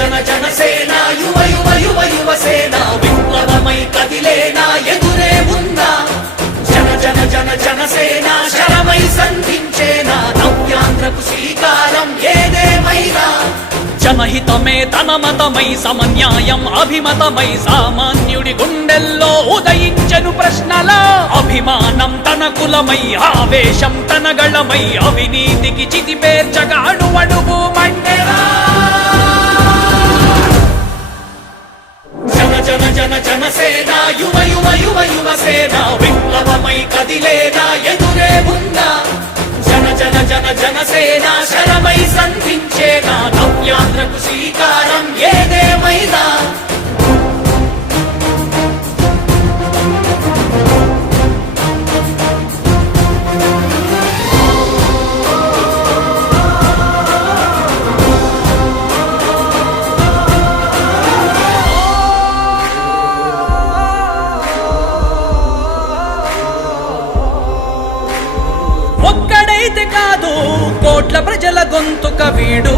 జన జనసేన యువ యువ యువ యువసేన విప్లవమై కదిలేనా నవ్యాంధ్రకు శ్రీకారం ఏదేమైనా జనహితమే తన మతమై సమన్యాయం అభిమతమై సామాన్యుడి గుండెల్లో ఉదయించను ప్రశ్నల. అభిమానం తన కులమై ఆవేశం తన గళమై అవినీతికి చితి పేర్చగా అణువణువు మండెరా జన జన జనసేన యువ యువ యువ యువసేన విప్లవమై కదిలేనా ఎదురే? నవ్యాంధ్రకు శ్రీకారం. ఏదేమైనా. ఒక్కడైతే కాదు కోట్ల ప్రజల గొంతుక వీడు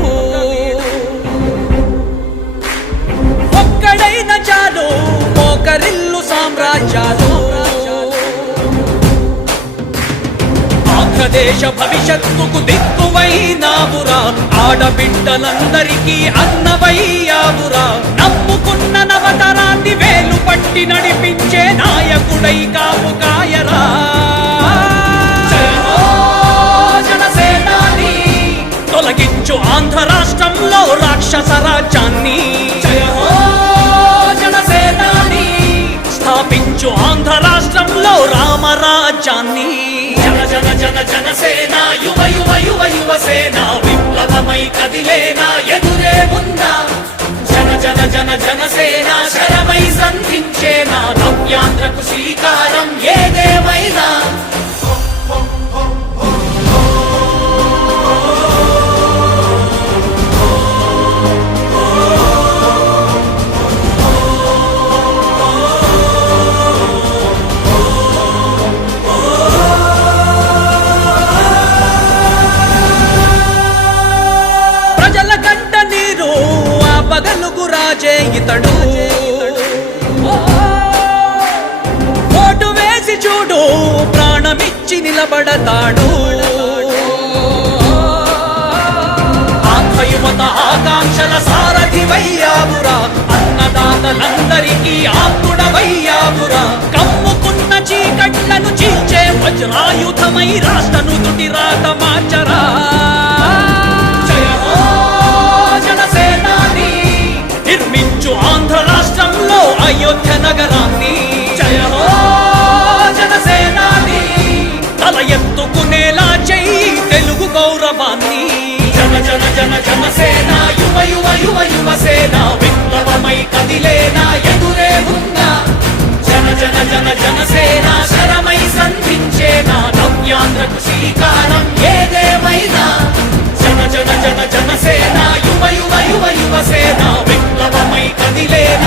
దేశ భవిష్యత్తుకు దిక్కువైనావురా. ఆడబిడ్డలందరికీ అన్నవయ్యావురా. నమ్ముకున్న నవతరాన్ని వేలు పట్టి నడిపించే నాయకుడై కాపు కాయరా. తొలగించు ఆంధ్ర రాష్ట్రంలో రాక్షస రాజ్యాన్ని. స్థాపించు ఆంధ్ర రాష్ట్రంలో రామరాజ్యాన్ని. జన జన జన జనసేన యువ యువ యువ యువసేన విప్లవమై కదిలేనా ఎదురే ఉందా జన జన జన జనసేన శరమై సంధించేనా? నవ్యాంధ్రకు శ్రీకారం రాజే ఓటు వేసి చూడు ప్రాణమిచ్చి నిలబడతాడు. ఆంధ్ర ఆకాంక్షల ఆకాంక్షల సారథివయ్యావురా అన్నదాతలందరికీ ఆత్ముడవయ్యావురా. కమ్ముకున్న చీకట్లను చీల్చే వజ్రాయుధమై రాష్ట్రను తుటి రాత మార్చరా. తల ఎత్తుకునేలా చెయ్యి తెలుగు గౌరవాన్ని. జన జన జన జనసేన యువ యువ యువ యువసేన విప్లవమై కదిలేనా ఎదురే ఉందా జన జన జన జనసేన శరమై సంధించేనా నవ్యాంధ్రకు శ్రీకారం ఏదేమైనా. జన జన జన జనసేన యువ యువ యువ యువసేన విప్లవమై కదిలేనా